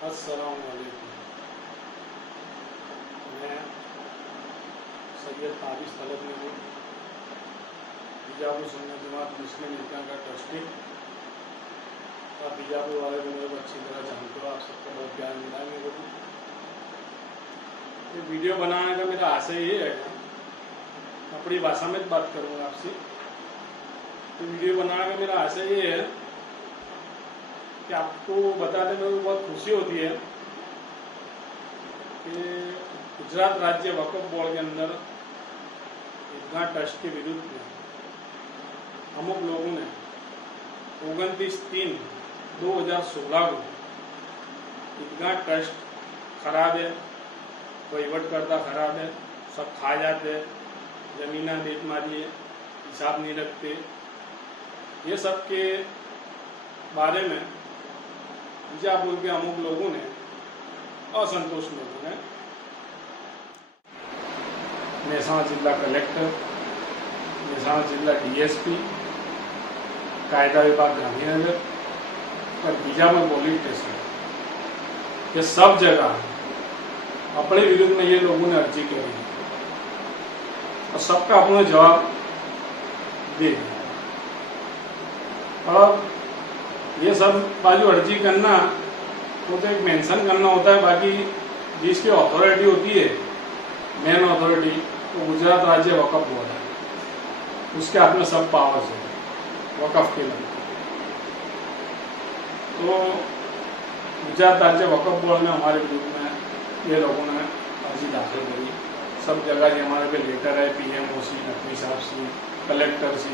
अस्सलामुअलैकुम। मैं सैयद ताबिश तलब में हूँ, बीजापुर सुन्नत जमात मुस्लिम लीग का ट्रस्टी। आप बीजापुर वाले को मेरे को अच्छी तरह जानते हो, आप सबका बहुत प्यार मिला है मेरे को। ये वीडियो बनाने का मेरा आशय ये है, अपनी भाषा में बात करूँगा आपसे। तो वीडियो बनाने का मेरा आशय ये है कि आपको बताने में बहुत खुशी होती है कि गुजरात राज्य वक्फ बोर्ड के अंदर ईदगाह ट्रस्ट के विरुद्ध में अमुक लोगों ने 29/3/2016 को ईदगाह ट्रस्ट खराब है, वहीवट करता खराब है, सब खा जाते, जमीना बेच मारी है, हिसाब नहीं रखते, ये सब के बारे में बीजापुर के अमुक लोगों ने असंतोष लोगों ने मेहसाणा जिला कलेक्टर, मेहसाणा जिला डीएसपी, कायदा विभाग गांधीनगर और बीजापुर पुलिस स्टेशन, ये सब जगह अपने विरुद्ध में ये लोगों ने अर्जी करी और सबका अपना जवाब दे दिया। और ये सब बाजू अर्जी करना वो तो एक मेंशन करना होता है, बाकी जिसकी अथॉरिटी होती है, मेन अथॉरिटी, वो गुजरात राज्य वक्फ बोर्ड है, उसके हाथ में सब पावर्स है वक्फ के लिए। तो गुजरात राज्य वक्फ बोर्ड में हमारे विरुद्ध में ये लोगों ने अर्जी दाखिल करी। सब जगह से हमारे पे लेटर है, पीएमओसी, नकवी साहब से, कलेक्टर से,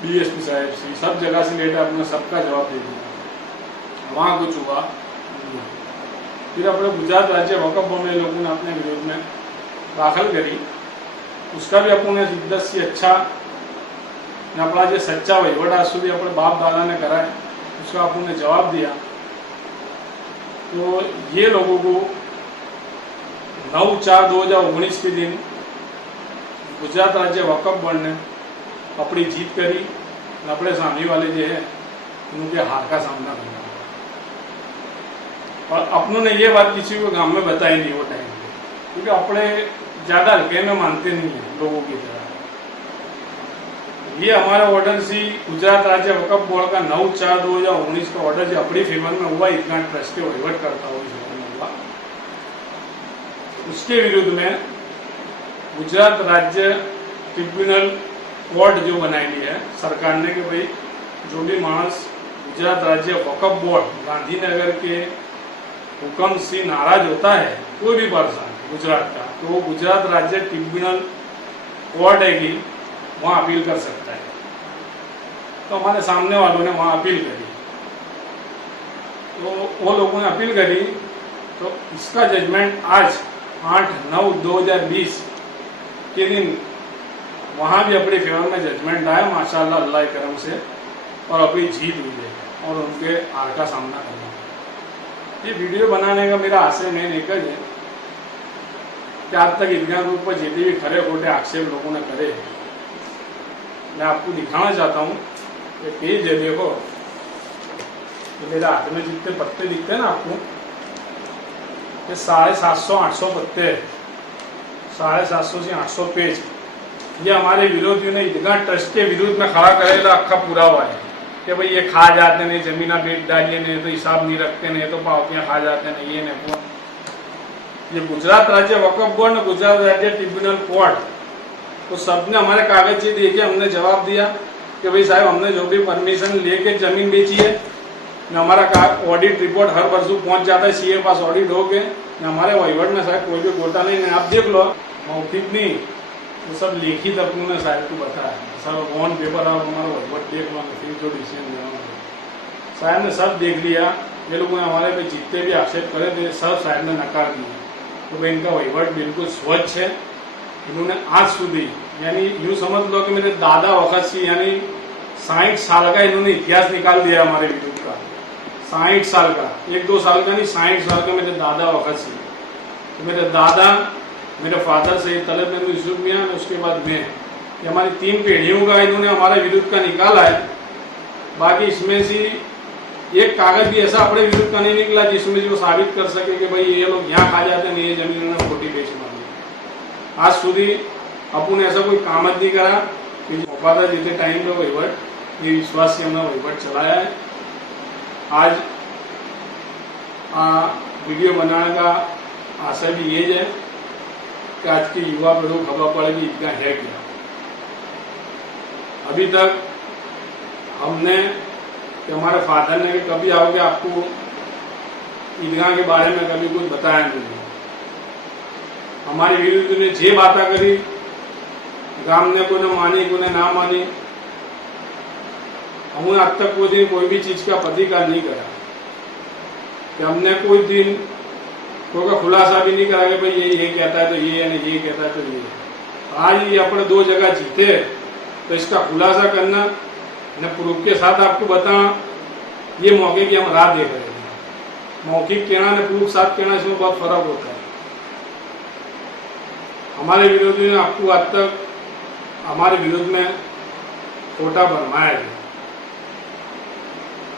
डीएसपी साहब से, सब जगह से लेटर, अपने सबका जवाब दे दिया, वहाँ कुछ हुआ नहीं। फिर अपने गुजरात राज्य वक्फ बोर्ड में लोगों ने अपने विरोध में दाखिल करी, उसका भी अपने शिद्दत से अच्छा अपना जो सच्चा वहीवट आज सुधी अपने बाप दादा ने करा है, उसका अपने जवाब दिया। तो ये लोगों को 9/4/2019 के दिन गुजरात राज्य वक्फ बोर्ड ने अपनी जीत करी, अपने सामने वाले जो है उनके हार का सामना करना। और अपनों ने ये बात किसी को गांव में बताई नहीं वो टाइम पे, क्योंकि अपने ज़्यादा हल्के में मानते नहीं है लोगों की तरह। ये हमारा ऑर्डर सी गुजरात राज्य वक्फ बोर्ड का 9/4/2019 का ऑर्डर जो अपनी फेवर में हुआ, इतना ट्रस्ट के वहीवट करता हुआ हुआ, उसके विरुद्ध में गुजरात राज्य ट्रिब्यूनल कोर्ट जो बनाई है सरकार ने कि भाई जो भी मानस गुजरात राज्य वक्फ बोर्ड गांधीनगर के हुक्म से नाराज होता है, कोई भी पर्सन गुजरात का, तो वो गुजरात राज्य ट्रिब्यूनल कोर्ट है कि वहाँ अपील कर सकता है। तो हमारे सामने वालों ने वहाँ अपील करी, तो वो लोगों ने अपील करी, तो इसका जजमेंट आज 8/9/2020 के दिन वहाँ भी अपने फेवर में जजमेंट आया, माशाल्लाह अल्लाह के करम से, और अपनी जीत हुई है और उनके हार का सामना करना। ये वीडियो बनाने का मेरा आशय मेन एक है कि आज तक ईदगाह के ऊपर जितने भी खरे खोटे आक्षेप लोगों ने करे, मैं आपको दिखाना चाहता हूँ। ये पेज है, देखो, ये मेरे हाथ में जितने पत्ते दिखते हैं ना आपको, ये 750-800 पत्ते है, 750 से 800 पेज। ये हमारे विरोधियों ने ईदगाह ट्रस्ट के विरुद्ध में खड़ा करेगा अक्खा पूरा हुआ है कि भाई ये खा जाते नहीं, जमीना बेच डालिए नहीं, तो हिसाब नहीं रखते नहीं, तो पावतियाँ खा जाते नहीं, ये नहीं वो। ये गुजरात राज्य वक्फ बोर्ड ने गुजरात राज्य ट्रिब्यूनल कोर्ट, तो सबने हमारे कागज से देखे, हमने जवाब दिया कि भाई साहब हमने जो भी परमिशन लेके जमीन बेची है, हमारा ऑडिट रिपोर्ट हर वर्ष पहुंच जाता है, सीए पास ऑडिट हो गए, हमारे वहीवट में साहब कोई भी घोटाला नहीं, आप देख लो, मौखिक नहीं, वो सब लिखित अपनों ने साहब को बताया, सब ऑन पेपर आप हमारा वहीवट देख लो, फिर जो डिसीजन देना साहब ने सब देख लिया। ये लोगों ने हमारे पे जितने भी आक्षेप करे थे सब साहब ने नकार दिया, तो भाई इनका वहीवट बिल्कुल स्वच्छ है। इन्होंने आज सुधी, यानी यूँ समझ लो कि मेरे दादा वक्त से, यानी 60 साल का इन्होंने इतिहास निकाल दिया हमारे विरुद्ध का, 60 साल का, 1-2 साल का नहीं, 60 साल का मेरे दादा वक्त से। तो मेरे दादा, मेरे फादर से तलब में यूसुफ मियाँ, उसके बाद मैं, ये हमारी 3 पीढ़ियों का इन्होंने हमारे विरुद्ध का निकाला है। बाकी इसमें से एक कागज भी ऐसा अपने विरुद्ध का नहीं निकला जिसमें जो साबित कर सके कि भाई ये लोग यहाँ खा जाते हैं, ये जमीन उन्होंने खोटी बेच मारी। आज सुधी अपन ऐसा कोई काम જ नहीं करा कि मौका जितने टाइम पे वहीवट ये विश्वास से हमने वहीवट चलाया है। आज वीडियो बनाने का आशय भी ये है कि आज की युवा पीढ़ी को खबर पड़े कि ईदगाह है क्या। अभी तक हमने कि हमारे फादर ने कभी आओगे आपको ईदगाह के बारे में कभी कुछ बताया नहीं। हमारे विरुद्ध ने जे बात करी गाम ने कोई ने मानी कोई ने ना मानी। हमने आज तक कोई दिन कोई भी चीज का प्रतिकार नहीं करा कि हमने कोई दिन कोई का खुलासा भी नहीं करा कि भाई ये कहता है तो ये है, ये कहता है तो ये। आज ये अपने दो जगह जीते तो इसका खुलासा करना न प्रूफ के साथ आपको बताना, ये मौके की हम राह देख रहे हैं। मौखिक कहना न प्रूफ साथ कहना इसमें बहुत फर्क होता है। हमारे विरोधी ने आपको आज तक हमारे विरोध में खोटा भरमाया है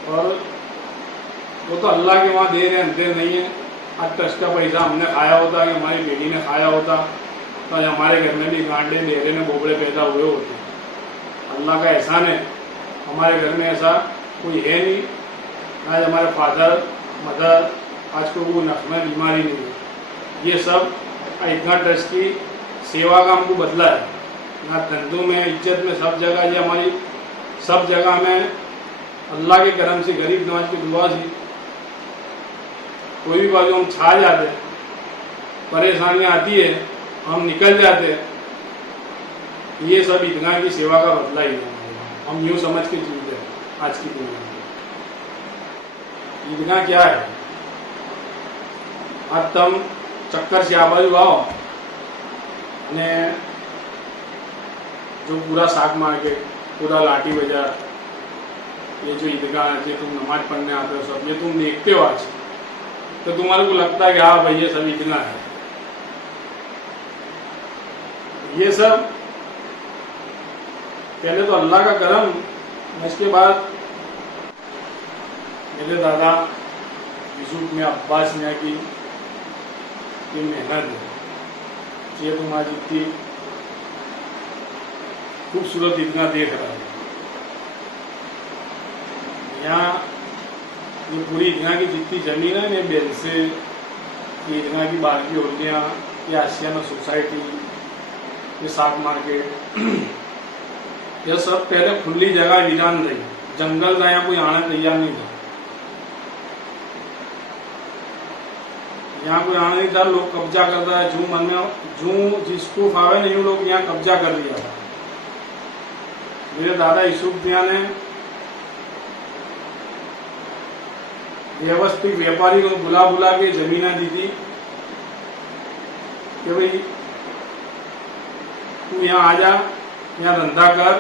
और वो तो अल्लाह के वहाँ दे रहे हैं, दे नहीं है। आज ट्रस्ट का पैसा हमने खाया होता कि हमारी बेटी ने खाया होता तो आज हमारे घर में भी गांडे डेरे ने बोबड़े पैदा हुए होते। अल्लाह का एहसान है हमारे घर में ऐसा कोई है नहीं। आज हमारे फादर मदर आज को वो नख में बीमारी नहीं है। ये सब ईदगाह ट्रस्ट की सेवा का हमको बदला है। ना धंधों में इज्जत में सब जगह ये हमारी सब जगह में अल्लाह के करम से गरीब नवाज की दुआ से कोई भी बाजू हम छा जाते, परेशानियां आती है हम निकल जाते। ये सब ईदगाह की सेवा का बदला ही है। हम यूं समझ के जीते हैं आज की दुनिया में। ईदगाह क्या है? आज तुम चक्कर से आबाजू आओ ने जो पूरा साग मार्केट पूरा लाठी बाजार ये जो ईदगाह है जो तुम नमाज पढ़ने आते हो सब ये तुम देखते हो आज तो तुम्हारे को लगता है कि हाँ भाई ये सब ईदगाह है। ये सब पहले तो अल्लाह का करम, इसके बाद मेरे दादा यूसुफ में अब्बास मियाँ की ये मेहनत है। ये तुम आज इतनी खूबसूरत ईदगाह देख रहा है। यहाँ ये पूरी ईदगाह की जितनी जमीन है ये बेल से ईदगाह की बारगी होलियाँ, ये आशियाना सोसाइटी, ये साग मार्केट, यह सब पहले खुली जगह वीरान रही। जंगल था, यहाँ कोई आने तैयार नहीं था। यहाँ कोई आने नहीं था, लोग कब्जा करता है जू मन में जू जिसको फावे नहीं लोग यहाँ कब्जा कर लिया था। मेरे दादा यूसुफ मियाँ ने व्यवस्थित व्यापारी को बुला बुला के जमीनें दी थी कि भाई तू यहाँ आ जा, यहाँ धंधा कर,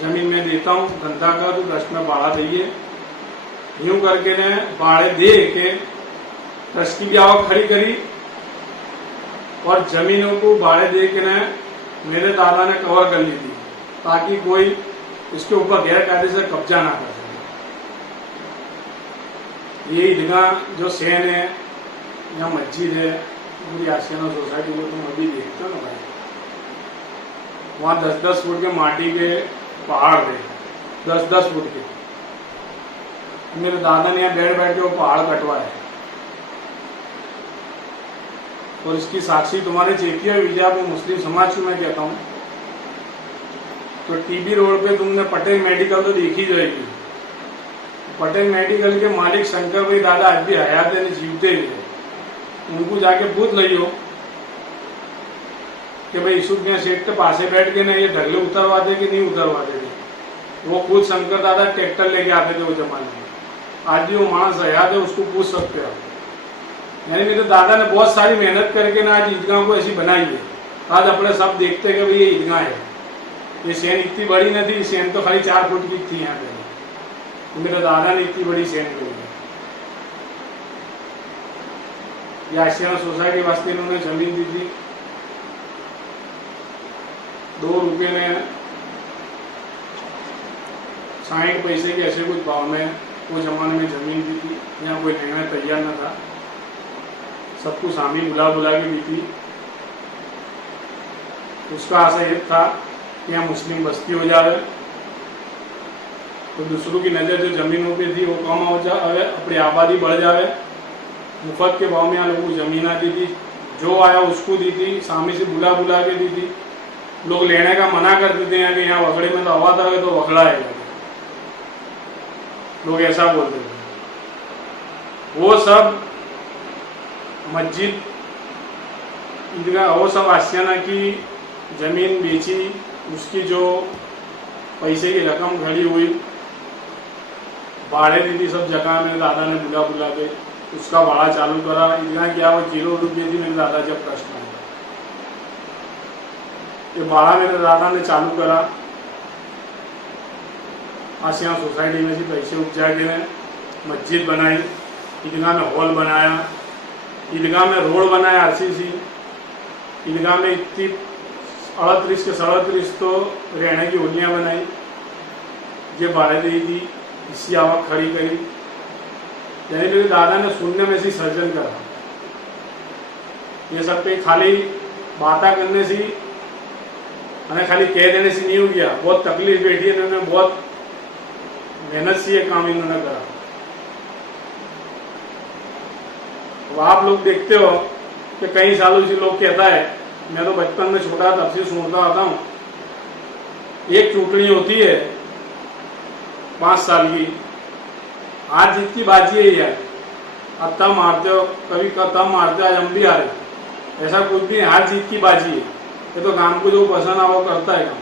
जमीन में देता हूँ धंधा कर, तू 10 में भाड़ा दइए। यूं करके ने भाड़े दे के ट्रस्ट की भी आवक खड़ी करी और जमीनों को भाड़े दे के ने मेरे दादा ने कवर कर ली थी ताकि कोई इसके ऊपर गैर कायदे से कब्जा ना कर सके। ये ईदगाह जो सेन है, यहाँ मस्जिद है, पूरी आशियाना सोसाइटी को तुम अभी देखते हो ना भाई, वहाँ 10-10 फुट के माटी के पहाड़ थे, 10-10 फुट के। मेरे दादा ने यहाँ बैठ के वो पहाड़ कटवाए और इसकी साक्षी तुम्हारे चेकिया विजयपुर मुस्लिम समाज को मैं कहता हूँ। तो टीबी रोड पे तुमने पटेल मेडिकल तो देखी जाएगी। पटेल मेडिकल के मालिक शंकर भाई दादा आज भी हयात है, जीवते हुए। उनको जाके पूछ लियो कि भाई यूसुफ मियाँ सेठ के पासे बैठ के ना ये ढगले उतरवाते कि नहीं उतरवाते थे। वो खुद शंकर दादा ट्रैक्टर लेके आते थे वो जमाने में। आज भी वो मानस हयात है, उसको पूछ सकते हो। यानी मेरे दादा ने बहुत सारी मेहनत करके ना आज ईदगाह को ऐसी बनाई है। आज अपने सब देखते हैं कि भाई ये ईदगाह है। ये सेन इतनी बड़ी न थी, सेन तो खाली 4 फुट की थी यहाँ पे। तो मेरे दादा ने इतनी बड़ी सेन करी है। ये आशियाना सोसाइटी वास्ते इन्होंने जमीन दी थी 2 रुपये में 60 पैसे के ऐसे कुछ भाव में वो जमाने में जमीन दी थी, यहाँ कोई लेने तैयार न था, सबको शामी बुला बुला के दी थी। उसका आशा ये था कि यहाँ मुस्लिम बस्ती हो जाए, तो दूसरों की नज़र जो ज़मीनों पे थी वो कम हो जाए, अपनी आबादी बढ़ जाए। मुफ्त के भाव में यहाँ लोगों को ज़मीन आती थी, जो आया उसको दी थी, सामी से बुला बुला के दी थी। लोग लेने का मना करते थे कि यहाँ वगड़े में तो आवाज आ गई तो वगड़ा है, लोग ऐसा बोलते थे। वो सब मस्जिद ईदगाह वो सब आशियाना की जमीन बेची, उसकी जो पैसे की रकम खड़ी हुई भाड़े दी थी सब जगह। मेरे दादा ने बुला बुला के उसका भाड़ा चालू करा। ईदगाह क्या वो ₹0 थी मेरे दादा जब ट्रस्ट में, ये भाड़ा मेरे दादा ने चालू करा। आशिया सोसाइटी में से पैसे उपजा के मस्जिद बनाई, ईदगाह में हॉल बनाया, ईदगाह में रोड बनाया RCC, ईदगाह में इतनी 38 के 37 तो रहने की होलियाँ बनाई, ये भाड़े दी थी, इसी आवक खड़ी करी। यानी मेरे दादा ने शून्य में से सर्जन करा। ये सब पे खाली बातें करने से मैंने खाली कह देने से नहीं हो गया, बहुत तकलीफ बैठी है, इन्होंने बहुत मेहनत से ये काम इन्होंने करा। अब आप लोग देखते हो कि कई सालों से लोग कहता है, मैं तो बचपन में छोटा तब से सुनता आता हूँ, एक चूंटनी होती है 5 साल की, हार जीत की बाजी है यार। अब तब मारते हो, कभी तब मारते हो, आज हम भी हारे, ऐसा कुछ भी हार जीत की बाजी है। ये तो काम को जो पसंद आ वो करता है काम।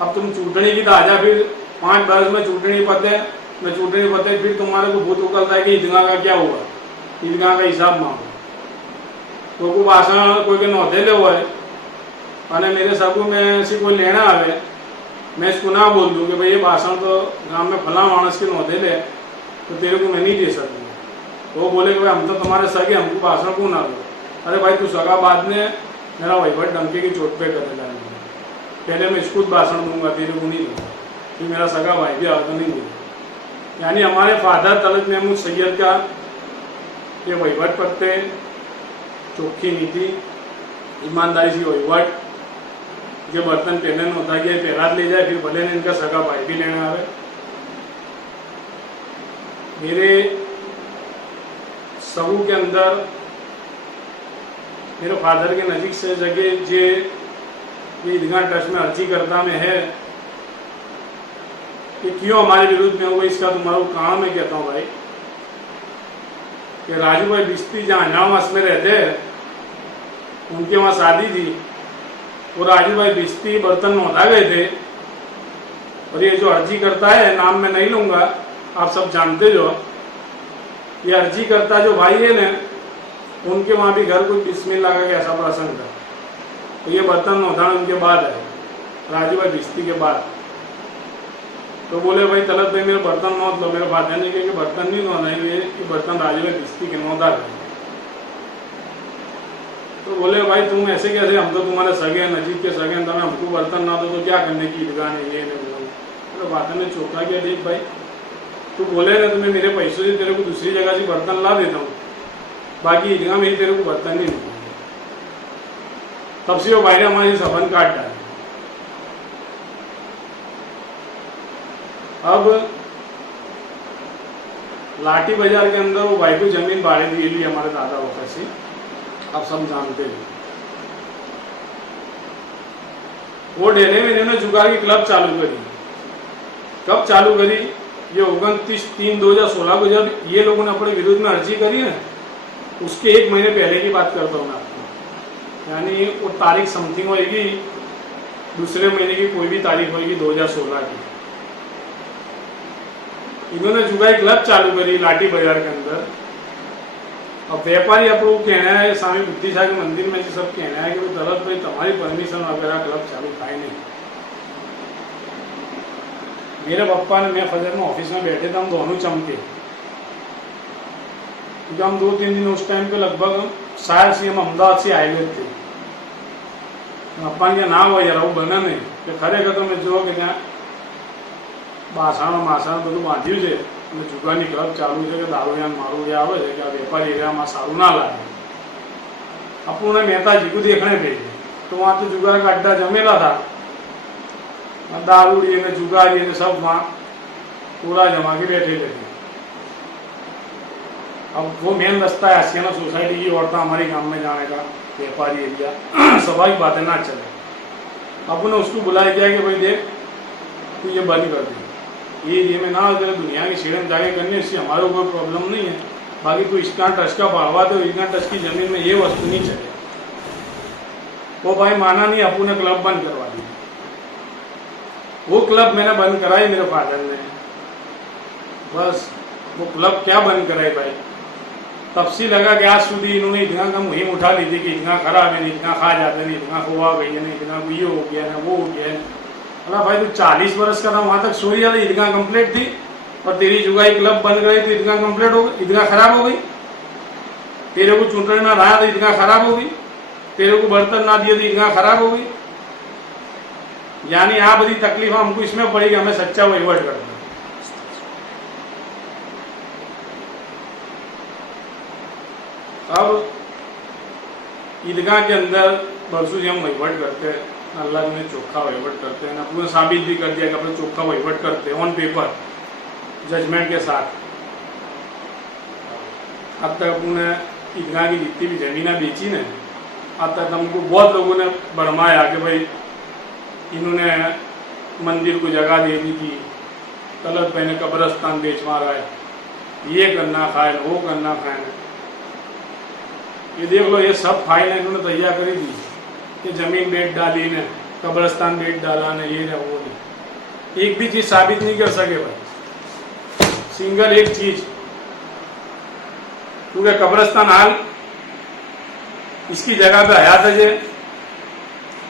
अब तुम चूंटनी की आजा, फिर 5 बरस में चूंटनी पते फिर तुम्हारे को भूत उकलता है कि ईदगाह का क्या हुआ, ईदगाह का हिसाब मांगो। तो को भाषण कोई के नौते ले हुआ है, અને मेरे सबको में से कोई लेना आवे, मैं इसको ना बोल दूँ कि भाई ये भाषण तो गांव में फला मानस के नौते ले, तो तेरे को मैं नहीं दे सकती। तो वो बोले कि भाई हम तो तुम्हारे सगे, हमको भाषण क्यों ना दो। अरे भाई तू सगा बाद में मेरा वहीवट डंके की चोट पे करेगा, पहले मैं इसको भाषण दूंगा, तेरे को नहीं दूंगा, फिर मेरा सगा भाई भी आगे नहीं दूंगा। यानी हमारे फादर तलत महमूद सैयद का ये वहीवट पत्ते, चोखी नीति, ईमानदारी से वहीवट, जो बर्तन पहले में होता कि पैरात ले जाए, फिर भले ने इनका सगा भाई भी लेने आवे। मेरे सबू के अंदर मेरे फादर के नजीक से जगह जे ये ईदगाह ट्रस्ट में अर्जी करता में है कि क्यों हमारे विरुद्ध में हो, इसका तुम्हारा काम है। कहता हूँ भाई कि राजू भाई बिस्ती जहाँ अनावास में रहते हैं, उनके वहाँ शादी थी, और राजू भाई बिस्ती बर्तन में उठा गए थे। और ये जो अर्जी करता है, नाम मैं नहीं लूंगा, आप सब जानते जो, ये अर्जी करता जो भाई है ना, उनके वहाँ भी घर कोई बिस्मिल्लाह का ऐसा प्रसंग था, तो ये बर्तन नौधान उनके बाद है, राजू भाई बिस्ती के बाद। तो बोले भाई तलत भाई मेरे बर्तन नौत लो। मेरे फादर ने कहा कि बर्तन नहीं नौधाएंगे, ये बर्तन राजू भाई बिस्ती के नौधा है। तो बोले भाई तुम ऐसे कैसे, हम तो तुम्हारे सगे हैं, नजीक के सगे हैं, तुम्हें हमको बर्तन ना दो तो क्या करने की ईदगाह नहीं, ये नहीं बोलो। तो फादर ने चौंका किया, देख भाई तू बोले ना तुम्हें मेरे पैसों से तेरे को दूसरी जगह से बर्तन ला देता हूँ, बाकी ईदगाह में तेरे को बर्तन नहीं मिलेंगे। तब से वो भाई ने हमारी सबन काट डाली। अब लाठी बाजार के अंदर वो भाई को जमीन भाड़े दी ली हमारे दादा वक्त से, आप सब जानते हैं। वो डेरे में इन्होंने जुगाड़ की क्लब चालू करी। कब चालू करी? ये 29/3/2016 को जब ये लोगों ने अपने विरुद्ध में अर्जी करी है, उसके 1 महीने पहले की बात करता हूँ मैं आपको। यानी वो तारीख समथिंग होगी, दूसरे महीने की कोई भी तारीख होगी 2016 की। इन्होंने जुगाई क्लब चालू करी लाठी बाजार के अंदर। अब व्यापारी आप लोग कहना है, स्वामी बुद्धि शाह के मंदिर में सब कहना है कि वो दलत भाई तुम्हारी परमिशन वगैरह क्लब चालू था नहीं। मेरे पापा ने, मैं फजर में ऑफिस में बैठे थे, हम दोनों चमके, क्योंकि हम 2-3 दिन उस टाइम पे लगभग शायद से हम अहमदाबाद से आए हुए थे। पापा के नाम हुआ यार वो बना नहीं कि खरेखर तो मैं जो कि ત્યાં બાસણ માસણ બધું બાંધ્યું છે, અને જુગારની ક્લબ ચાલુ છે કે દારૂડિયા મારું જે આવે છે કે આ વેપારી એરિયામાં સારું ના લાગે આપણને મહેતાજી को देखने भेजे तो वहाँ तो जुगार का अड्डा जमेला था दारूड़ी ने जुगारी ने सब वहाँ पूरा जमा के बैठे थे। अब वो मेन रास्ता है आसियाना सोसाइटी की औरतें हमारे गांव में जाने का व्यापारी एरिया स्वाभाविक बातें ना चले। अब उन्हें उसको बुलाया गया कि भाई देख तू ये बंद कर दे ये एरिया में ना अगर दुनिया की छेड़नजारी करने इससे हमारे कोई प्रॉब्लम नहीं है बाकी तू इसका टच का बढ़ावा तो इतना टच की जमीन में ये वस्तु नहीं चले। वो भाई माना नहीं अपू ने क्लब बंद करवा दी। वो क्लब मैंने बंद कराई मेरे फादर ने बस वो क्लब क्या बंद कराई भाई तब से लगा कि आज सुधी इन्होंने इतना का मुहिम उठा ली थी कि इतना खराब है नहीं इतना खा जाते नहीं इतना खोआ गई है नहीं इतना ये हो गया ना वो हो गया है। अला भाई तू 40 वर्ष का था वहां तक सोई वाली इतना कंप्लीट थी और तेरी जुगाई क्लब बंद कराई तो इतना कंप्लीट हो गई इतना खराब हो गई। तेरे को चुनरी ना रहा तो इतना खराब हो गई तेरे को बर्तन ना दिए तो इतना खराब हो गई। यानी आ बड़ी तकलीफ हमको इसमें पड़ी कि हमें सच्चा वहीवट करना। अब ईदगाह के अंदर बरसों से हम वहीवट करते हैं अल्लाह ने चोखा वहीवट करते हैं अपने साबित भी कर दिया कि अपने चोखा वहीवट करते हैं ऑन पेपर जजमेंट के साथ। अब तक अपने ईदगाह की जितनी भी जमीन बेची ने अब तक हमको बहुत लोगों ने भरमाया कि भाई इन्होंने मंदिर को जगह दे दी थी गलत पहने कब्रस्तान बेच मारा है ये करना खाए वो करना खाए ये देख लो ये सब फाइल इन्होंने तैयार करी थी कि जमीन बेच डाली ने कब्रस्तान बेच डाला ने ये ना वो नहीं एक भी चीज साबित नहीं कर सके भाई सिंगल एक चीज क्योंकि कब्रस्तान हाल इसकी जगह पे आया था जे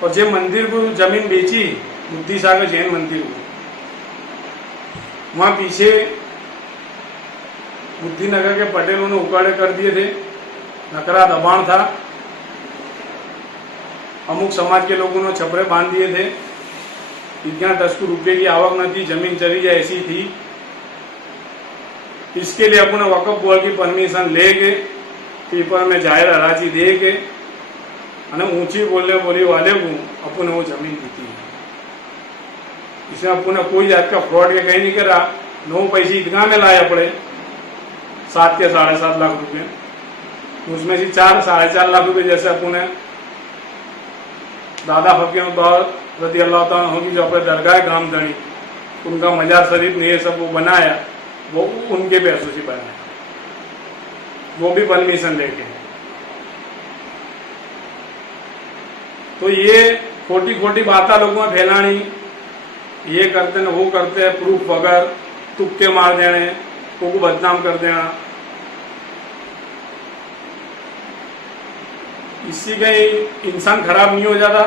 और जे मंदिर को जमीन बेची बुद्धि सागर जैन मंदिर को वहां पीछे बुद्धिनगर के पटेलों ने उकाड़े कर दिए थे नकरा दबाण था अमुक समाज के लोगों ने छपरे बांध दिए थे इतना 10 रुपये की आवक न थी जमीन चली जाए ऐसी थी। इसके लिए अपने वक्फ बोर्ड की परमिशन ले के पेपर में जाहिर हराजी दे के ऊंची बोलने बोली वाले को अपने वो जमीन दी थी। इसमें अपने कोई जात का फ्रॉड के कहीं नहीं करा 9 पैसे ईदगाह में लाए अपने 7 के 7.5 लाख रुपए उसमें से 4-4.5 लाख रुपए जैसे अपने दादा फकीर रजी अल्लाह तआला होगी जो अपने दरगाह गाम धनी उनका मजार शरीफ ने ये सब वो बनाया वो उनके पैसों से बनाया वो भी परमिशन लेके। तो ये खोटी खोटी बातें लोगों में फैलानी ये करते हैं वो करते हैं प्रूफ वगैरह तुक्के मार देने को बदनाम कर देना इससे कहीं इंसान खराब नहीं हो जाता।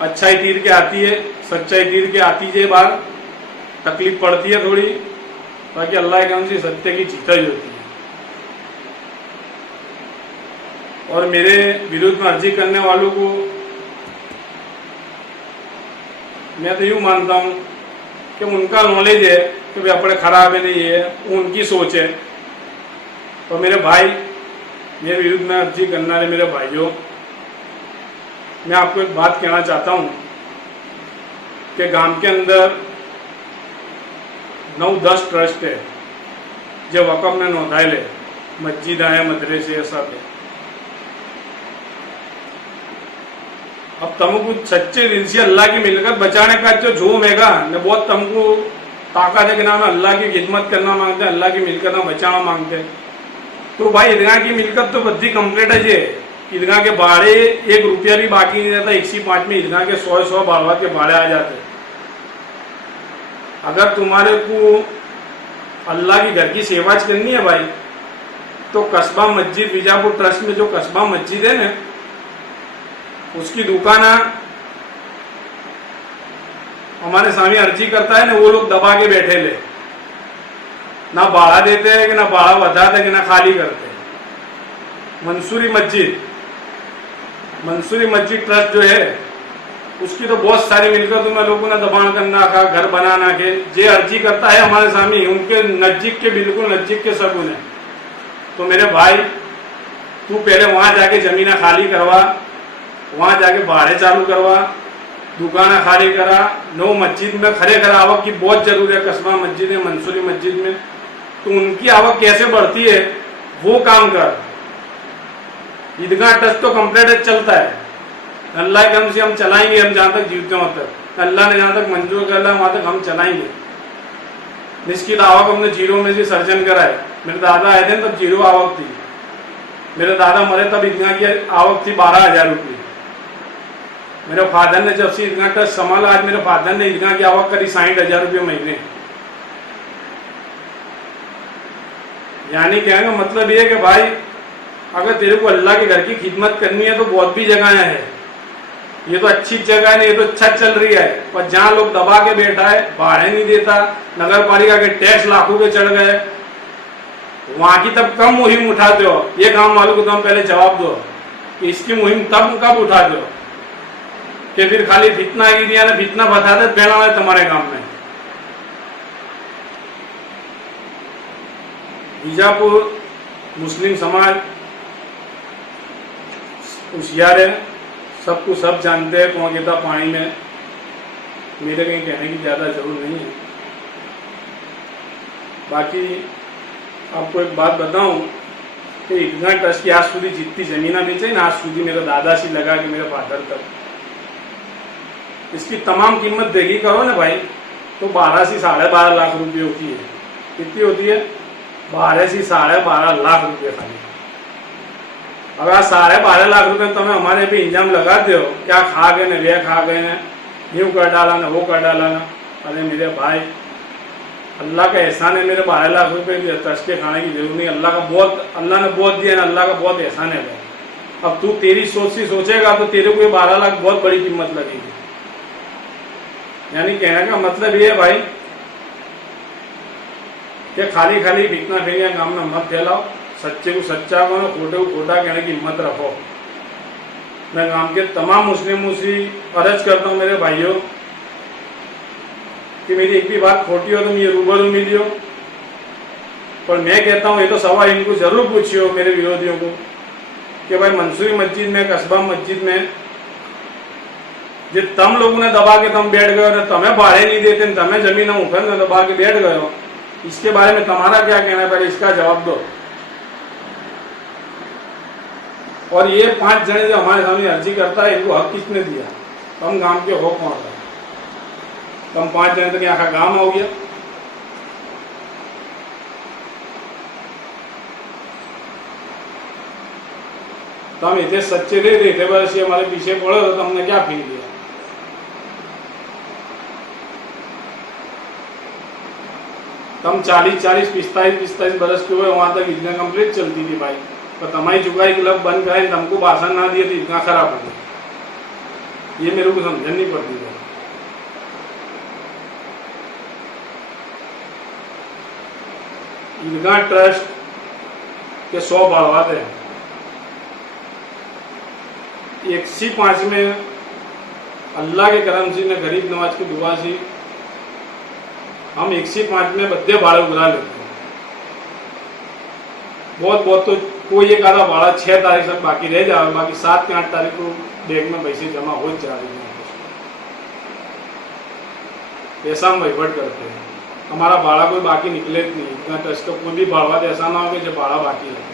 अच्छाई तीर के आती है सच्चाई तीर के आती है बार तकलीफ पड़ती है थोड़ी बाकी अल्लाह के नाम से सत्य की जीता ही होती है। और मेरे विरुद्ध में अर्जी करने वालों को मैं तो यूँ मानता हूँ कि उनका नॉलेज है कि भाई अपने खराब है नहीं है उनकी सोच है। और मेरे भाई मेरे विरुद्ध में अर्जी करने वाले मेरे भाइयों मैं आपको एक बात कहना चाहता हूँ कि गांव के अंदर 9-10 ट्रस्ट है जो वक़्फ़ में नोंधायल है मस्जिद है मदरसे सब है। अब तुमको सच्चे दिल से अल्लाह की मिलकत बचाने का जो जोम हैगा ने बहुत तुमको ताकत है कि ना अल्लाह की खिदमत करना मांगते हैं अल्लाह की मिलकत बचाना मांगते हैं तो भाई ईदगाह की मिलकत तो बद्दी कंप्लीट है जे ईदगाह के भाड़े 1 रुपया भी बाकी नहीं रहता 105 में ईदगाह के 100 बाड़वा के भाड़े आ जाते। अगर तुम्हारे को अल्लाह की घर की सेवा करनी है भाई तो कस्बा मस्जिद बीजापुर ट्रस्ट में जो कस्बा मस्जिद है ना उसकी दुकान हमारे सामने अर्जी करता है ना वो लोग दबा के बैठे ले ना भाड़ा देते हैं कि ना भाड़ा बताते हैं कि ना खाली करते हैं। मंसूरी मस्जिद ट्रस्ट जो है उसकी तो बहुत सारी मिलकर तुम्हें लोगों ने दबाण करना खा, घर बनाना के जे अर्जी करता है हमारे सामने, उनके नजदीक के बिल्कुल नजदीक के शगुन है। तो मेरे भाई तू पहले वहां जाके जमीना खाली करवा, वहां जाके भाड़े चालू करवा, दुकाना खाली करा, नो मस्जिद में खड़े करा। आवक की बहुत जरूरी है, कस्बा मस्जिद है, मंसूरी मस्जिद में, तो उनकी आवक कैसे बढ़ती है वो काम कर। ईदगाह ट्रस्ट तो कंप्लीट चलता है, अल्लाह के हम से हम चलाएंगे, हम जहां तक जीवते हो तक, अल्लाह ने जहां तक मंजूर कर लिया वहां तक हम चलाएंगे। निश्चित आवक हमने जीरो में से सर्जन करा है। मेरे दादा आए थे तब जीरो आवक थी, मेरे दादा मरे तब ईदगाह की आवक थी 12,000 रुपये। मेरे फादर ने जब से ईदगाह ट्रस्ट संभाला, आज मेरे फादर ने ईदगाह की आवक करी 60,000 रुपये महीने। यानी कहने का मतलब ये है कि भाई अगर तेरे को अल्लाह के घर की खिदमत करनी है तो बहुत भी जगह है, ये तो अच्छी जगह नहीं, ये तो अच्छा चल रही है। पर जहां लोग दबा के बैठा है, भाड़े नहीं देता, नगर पालिका के टैक्स लाखों के चढ़ गए, वहां की तब कम मुहिम उठाते हो। ये काम वालों को तुम पहले जवाब दो कि इसकी मुहिम तब कब उठाते हो कि फिर खाली फितना गिरिया ने फितना बताते पहला है तुम्हारे काम में। बीजापुर मुस्लिम समाज होशियार है, सबको सब जानते हैं, कौन कहता पानी में, मेरे कहीं कहने की ज़्यादा जरूरत नहीं है। बाकी आपको एक बात बताऊं कि ईदगाह ट्रस्ट की आज सुधी जितनी जमीना बेचे ना, आज सुधी मेरे दादा से लगा के मेरे फादर तक, इसकी तमाम कीमत देखी करो ना भाई तो 12 से 12.5 लाख रुपए होती है। कितनी होती है? 12 से 12.5 लाख रुपये खाली। अब आज 12.5 लाख रुपए तुम्हें हमारे पे इंजाम लगाते हो, क्या खा गए ने, वे खा गए ने, यूं कर डाला ना, वो कर डाला ना। अरे मेरे भाई अल्लाह का एहसान है, मेरे 12 लाख रुपए की ट्रस्ट के खाने की जरूरत नहीं। अल्लाह ने बहुत दिया ना, अल्लाह का बहुत एहसान है भाई। अब तू तेरी सोच से सोचेगा तो तेरे को ये 12 लाख बहुत बड़ी कीमत लगेगी। यानी कहने का मतलब ये है भाई कि खाली खाली फितना फेरिया काम में मत फैलाओ, सच्चे को सच्चा करो, खोटे को खोटा कहने की हिम्मत रखो। मैं गांव के तमाम मुस्लिमों से अर्ज करता हूँ मेरे भाइयों कि मेरी एक भी बात खोटी हो तो मुझे रूबरू मिलियो, पर मैं कहता हूँ ये तो सवाल इनको जरूर पूछियो मेरे विरोधियों को कि भाई मंसूरी मस्जिद में, कस्बा मस्जिद में जो तम लोगों ने दबा के तम बैठ गए हो, तुम्हें भाड़े नहीं देते, तुम्हें जमीन उखड़ में दबा के बैठ गए हो, इसके बारे में तुम्हारा क्या कहना है? पहले इसका जवाब दो। और ये 5 जने जो हमारे सामने अर्जी करता है, इनको हक किसने दिया? तुम गांव के हो कौन है? तुम 5 जने तक आखा गांव हो गया। तुम इतने सच्चे थे, थे बस ये हमारे पीछे पड़े तो तुमने क्या फील दिया? तुम 40, 45 बरस के हुए, वहां तक इतना कंप्लीट चलती थी भाई, तो तुम्हारी चुकाई क्लब बंद करें, तुमको भाषण ना दिए तो इतना खराब हो गया। ये मेरे को समझनी पड़ती है। ईदगाह ट्रस्ट के 100 बढ़वाते हैं, 105 में अल्लाह के करम से, ने गरीब नवाज की दुआ से हम 105 में बद्दे भाड़े उगरा लेते हैं। बहुत तो कोई एक आधा भाड़ा 6 तारीख तक बाकी रह जाए, बाकी 7 के 8 तारीख को बैंक में पैसे जमा हो जा रहे हैं, ऐसा हम वहीवट करते हैं। हमारा भाड़ा कोई बाकी निकले नहीं, इतना ट्रस्ट का कोई भी भाड़ा ऐसा ना हो जो भाड़ा बाकी है।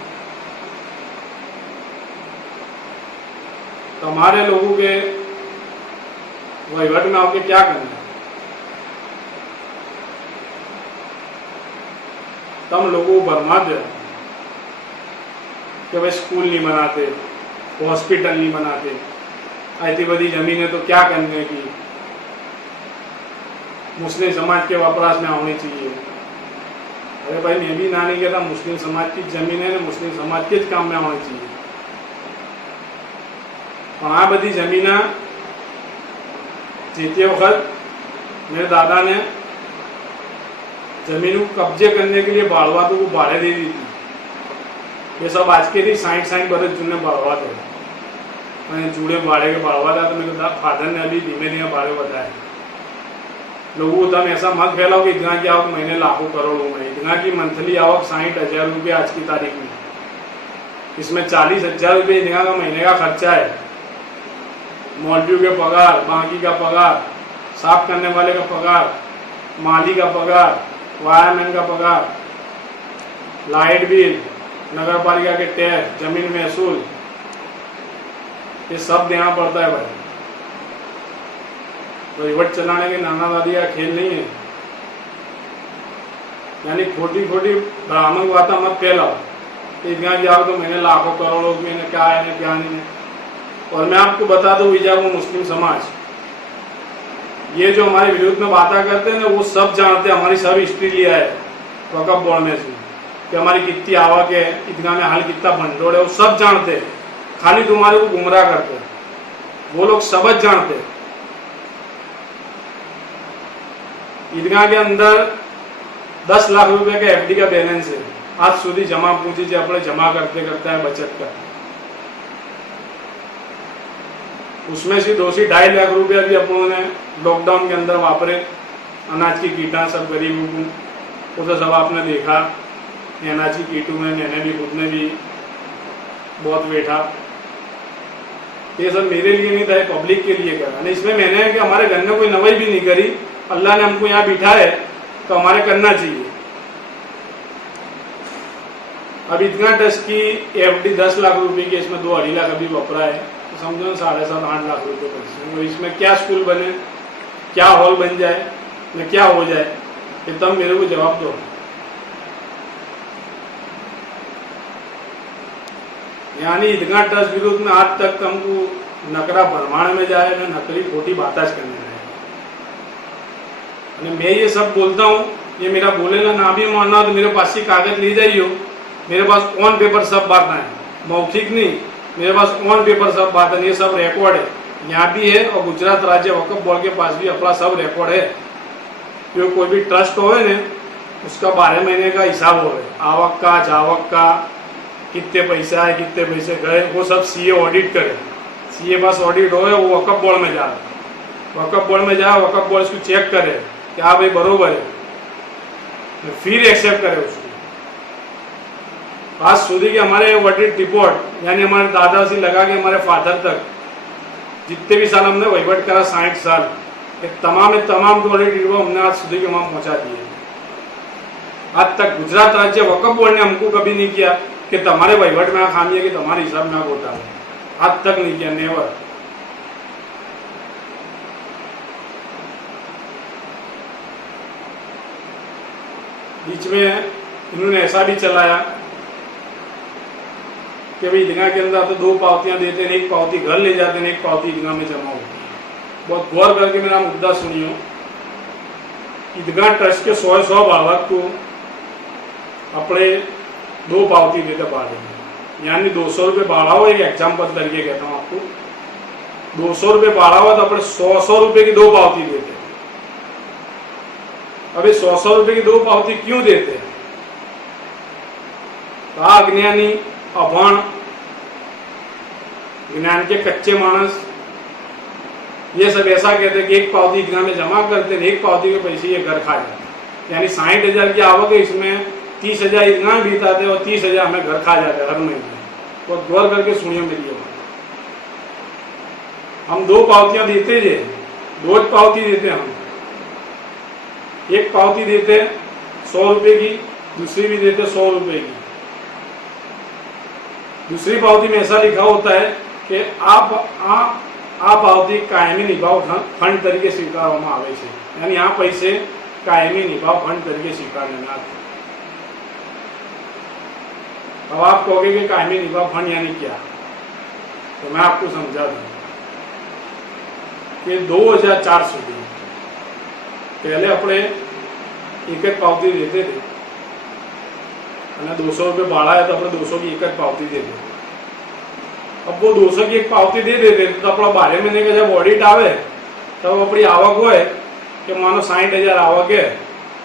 तो हमारे लोगों के वहीवट में आके क्या करना है? तुम लोगों को भरमा दे कि भाई स्कूल नहीं बनाते, हॉस्पिटल नहीं बनाते, ऐसी बड़ी जमीनें तो क्या करने की, मुस्लिम समाज के वपराश में होनी चाहिए। अरे भाई मैं भी ना नहीं कहता, मुस्लिम समाज की जमीनें मुस्लिम समाज के काम में होनी चाहिए। आ बड़ी जमीना जीते वक्त मेरे दादा ने जमीन को कब्जे करने के लिए बाड़वातों को भाड़े दे दी थी। ये सब आज के लिए 60 बरस जुने बाड़वात है। मैंने जूड़े भाड़े के बढ़वा था, तो मेरे फादर ने अभी धीमे धीमे भाड़े बताए। लोगों को तुम ऐसा मत फैलाओ कि ईदगाह की आवक महीने लाखों करोड़ों में। ईदगाह की मंथली आवक 60,000 रुपये आज की तारीख में, इसमें 40,000 रुपये ईदगाह का महीने का खर्चा है। मौलवी के पगार, बाकी का पगार, साफ करने वाले का पगार, माली का पगार, वायरमैन का पगार, लाइट बिल, नगर पालिका के टैक्स, जमीन महसूल, ये सब देना पड़ता है भाई। तो वहीवट चलाने के नाना दादी का खेल नहीं है। यानी खोटी खोटी भ्रामक बातें मत फैलाओ। ईदगाह की आवक तो मैंने लाखों करोड़ों की ने क्या है क्या नहीं है। और मैं आपको बता दूं, हिजाब मुस्लिम समाज, ये जो हमारे विरोध में बातें करते हैं ना, वो सब जानते हैं। हमारी सब हिस्ट्री लिया है वक़्फ़ बोर्ड में से कि हमारी कितनी आवक है, ईदगाह में हाल कितना भंडोड़ है, वो सब जानते हैं। खाली तुम्हारे को गुमराह करते हैं। वो लोग सबक जानते हैं। ईदगाह के अंदर 10 लाख रुपए का एफडी का बैलेंस है। आज सुधी जमा पूंजी जो अपने जमा करते करता है बचत का, उसमें से 2 से 2.5 लाख रुपया भी अपनों ने लॉकडाउन के अंदर वापरे। अनाज की कीटा सब गरीबों को, वो तो सब आपने देखा। अनाज की कीटों में मैंने भी, खुद ने भी बहुत बैठा। ये सब मेरे लिए नहीं था, पब्लिक के लिए करा। इसमें मैंने कि हमारे घर में कोई नवाई भी नहीं करी। अल्लाह ने हमको यहाँ बिठा है तो हमारे करना चाहिए। अब ईदगाह ट्रस्ट की एफडी 10 लाख रुपए की, इसमें 2-2.5 लाख अभी वपरा है, तो समझो 7.5-8 लाख रुपए पैसे। तो इसमें क्या स्कूल बने, क्या हॉल बन जाए, न क्या हो जाए, ये तब मेरे को जवाब दो। यानी ईदगाह ट्रस्ट विरुद्ध में आज तक हमको नकरा भरमाण में जाए, न नकली खोटी बाताश करने जाए। मैं ये सब बोलता हूँ, ये मेरा बोलेला ना भी मानना तो मेरे पास ही कागज ले जाइयो। मेरे पास ऑन पेपर सब बात है, मौखिक नहीं, मेरे पास ऑन पेपर सब बात है। ये सब रिकॉर्ड है, यहाँ भी है और गुजरात राज्य वक्फ बोर्ड के पास भी अपना सब रिकॉर्ड है। क्योंकि कोई भी ट्रस्ट हो ना, उसका 12 महीने का हिसाब हो, आवक का, जावक का, कितने पैसा है, कितने पैसे गए, वो सब सीए ऑडिट करे। सीए पास ऑडिट हो, वो वक्फ बोर्ड में जाए, वक्फ बोर्ड में जाए, वक्फ बोर्ड इसको चेक करे कि हाँ भाई बरोबर है, फिर एक्सेप्ट करे उसको। आज सुधी के हमारे ऑडिट रिपोर्ट, यानी हमारे दादा से लगा के हमारे फादर तक जितने भी साल हमने वहीवट करा, 60 साल, ये तमाम ऑडिट रिपोर्ट हमने आज सुधी के वहां पहुंचा दिए। आज तक गुजरात राज्य वक्फ बोर्ड ने हमको कभी नहीं किया कि तुम्हारे वहीवट में खामी है, कि तुम्हारे हिसाब में घोटाला, आज तक नहीं किया, नेवर। बीच में इन्होंने ऐसा भी चलाया कि भाई ईदगाह के अंदर तो 2 पावतियां देते हैं, एक पावती घर ले जाते हैं, एक पावती ईदगाह में जमा होती है। बहुत गौर करके मेरा मुद्दा सुनियो। ईदगाह ट्रस्ट के 100 भावक को अपने 2 पावती देते भाड़े में, यानी 200 रुपये भाड़ा हो। एक एग्जाम्पल करके कहता हूँ आपको, 200 रुपये भाड़ा हुआ तो अपने 100 रुपये की 2 पावती देते। अभी 100 रुपये की 2 पावती क्यों देते हैं? अज्ञानी, अभण, ज्ञान के कच्चे मानस ये सब ऐसा कहते हैं कि एक पावती ईदगाह में जमा करते हैं, एक पावती के पैसे ये घर खा जाते। यानी 60,000 की आवक है, इसमें 30,000 ईदगाह बीताते और 30,000 हमें घर खा जाते हर महीने। बहुत गौर करके सुनिए मेरी बात। हम 2 पावतियां देते थे, 2 पावती देते हम। एक पावती देते 100 रुपये की, दूसरी भी देते 100 रुपये की। दूसरी पावती में ऐसा लिखा होता है कि आप पावती कायमी निभाव फंड तरीके स्वीकारવામાં આવે છે, यानी આ पैसे कायमी निभाव फंड तरीके स्वीकारने में आते। अब आप कहोगे कि कायमी निभाव फंड यानी क्या, तो मैं आपको समझा दूं कि 2004 સુધી पहले अपने एक पावती देते थे, 200 रुपये भाड़ा है तो अपने 200 की एक पावती दे देते। अब वो 200 की एक पावती दे देते तो अपना 12 महीने का जब ऑडिट आवे तब अपनी आवक हो कि मानो 60,000 आवक है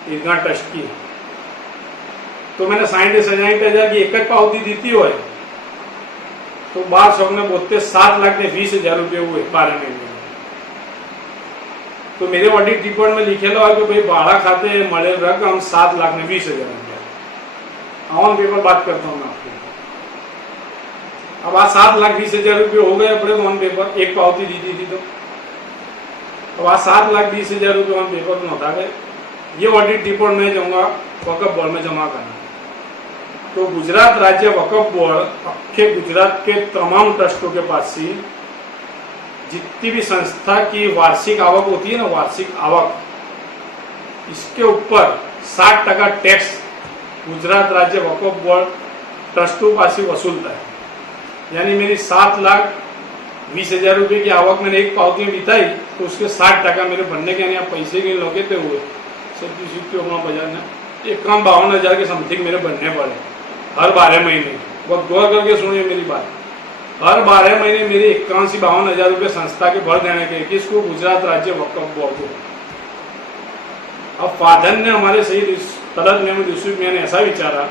ईदगाह ट्रस्ट की, तो मैंने 60,000 की एक पावती दी हो तो 1200 ने बोलते 7,20,000 रुपये हुए 12 महीने में। तो मेरे ऑडिट रिपोर्ट में लिखेलो है कि भाई भाड़ा खाते मळे रकम 7,20,000 रुपया। ऑन पेपर बात करता हूँ मैं आपको। अब आज 7,20,000 रुपये हो गए अपने ऑन पेपर, एक पावती दी थी तो अब आज 7,20,000 रुपये ऑन पेपर में होता गए। ये ऑडिट रिपोर्ट में जाऊंगा वक्फ बोर्ड में जमा करना। तो गुजरात राज्य वक्फ बोर्ड अखे गुजरात के तमाम ट्रस्टों के पास से जितनी भी संस्था की वार्षिक आवक होती है ना, वार्षिक आवक, इसके ऊपर 60% टैक्स गुजरात राज्य वक्फ बोर्ड ट्रस्टों पास से वसूलता है। यानी मेरी 7,20,000 रुपये की आवक मैंने एक पावती में बिताई तो उसके 60% मेरे भरने के, यानी आप पैसे के लगते हुए 51,52,000 के समथिंग मेरे बनने पड़े हर 12 महीने। बहुत गौर करके सुनिए मेरी बात। हर 12 महीने मेरे 51,52,000 रुपये संस्था के भर देने के, किसको? गुजरात राज्य वक्फ बोर्ड को। अब फादर ने हमारे सही तलत में यूसुफ मियां ने ऐसा विचारा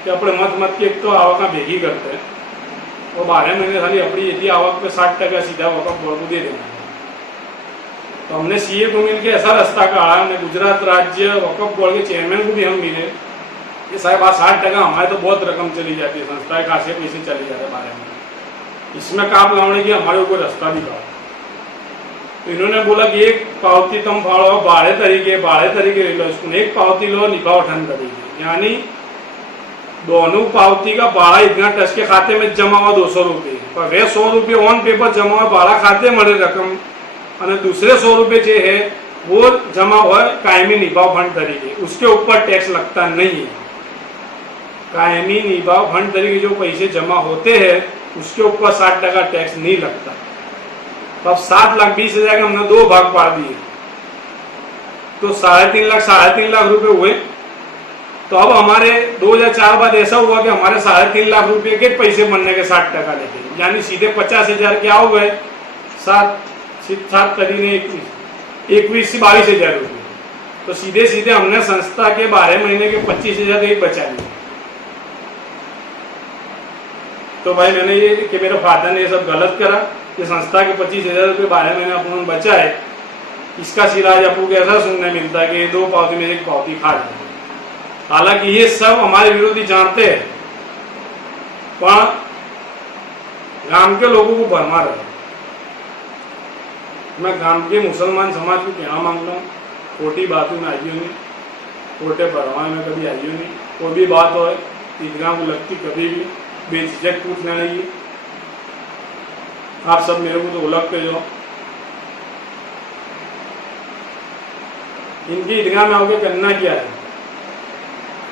कि अपने मत की एक तो आवक भेगी करते हैं और 12 महीने खाली अपनी यदि आवक पे 60% सीधा वक्फ बोर्ड को दे देना। तो हमने सीए को मिलकर ऐसा रास्ता काढ़ा, हमने गुजरात राज्य वक्फ बोर्ड के चेयरमैन को भी हम मिले कि साहब आज 60% हमारे तो बहुत रकम चली जाती है, संस्था के खासे पैसे चले जाते हैं 12 महीने, इसमें काम लाने की हमारे ऊपर रास्ता दिखाओ। तो इन्होंने बोला कि एक पावती तुम फाड़ो 12 तरीके ले लो, इसको एक पावती लो निकाह ठन करेगी, यानी दोनों पावती का 12 इतना ट्रस्ट के खाते में जमा हुआ 200 रुपये, पर वे 100 रुपये ऑन पेपर जमा हुआ 12 खाते मळे रकम और दूसरे 100 रुपये जो है वो जमा हुआ कायमी निभाव फंड तरीके, उसके ऊपर टैक्स लगता नहीं है। कायमी निभाव फंड तरीके जो पैसे जमा होते हैं उसके ऊपर 60% टैक्स नहीं लगता। तो अब 7,20,000 के हमने 2 भाग पाड़ दिए तो 3.5 लाख रुपए हुए। तो अब हमारे 2004 बाद ऐसा हुआ कि हमारे 3.5 लाख रुपए के पैसे बनने के 60% लेके, यानी सीधे 50,000 क्या हो गए, 7 तरीने 21 से 22,000 रुपये। तो सीधे हमने संस्था के 12 महीने के 25,000 एक बचा लिए। तो भाई मैंने ये कि मेरे फादर ने ये सब गलत करा कि संस्था के 25,000 रुपये 12 महीने अपन बचा है, इसका सिराज आपको कैसा सुनने मिलता है कि 2 पावती में एक पावती खा जाए। हालांकि ये सब हमारे विरोधी जानते हैं पर गांव के लोगों को भरमा रहे। मैं गांव के मुसलमान समाज को क्या मांगता हूँ, छोटी बातों में आइयो नहीं, छोटे भरमाए में कभी आइयो नहीं, कोई भी बात हो ईदगाह को लगती कभी भी बेझिझक पूछना नहीं। आप सब मेरे को तो उलगते जो इनकी ईदगाह में आगे करना क्या है।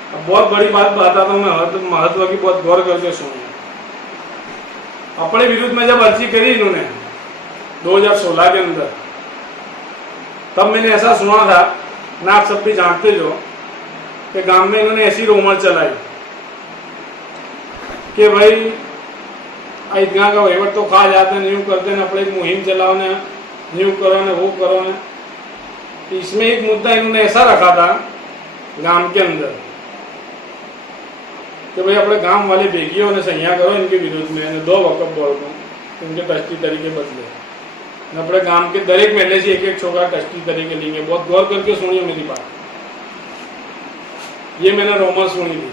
अब बहुत बड़ी बात बताता हूँ मैं, महत्व की बहुत गौर करके सुनिए। अपने विरुद्ध में जब अर्जी करी इन्होंने 2016 के अंदर, तब मैंने ऐसा सुना था ना, आप सब भी जानते जो कि गांव में इन्होंने ऐसी रोमर चलाई कि भाई ईदगाह का वहीवट तो खा जाते हैं, न्यू करते हैं, अपने एक मुहिम चलाओ ने, न्यू करो ने, वो करो ने। तो इसमें एक मुद्दा इन्होंने ऐसा रखा था गांव के अंदर कि भाई अपने गांव वाले बेगियों ने सहिया करो इनके विरोध में 2 वक्फ बोर्ड को इनके ट्रस्टी तरीके बदले, अपने गांव के दरेक महल्ले से एक छोकरा ट्रस्टी तरीके लेंगे। बहुत गौर करके सुनिए मेरी बात, ये मैंने रोमर सुनी थी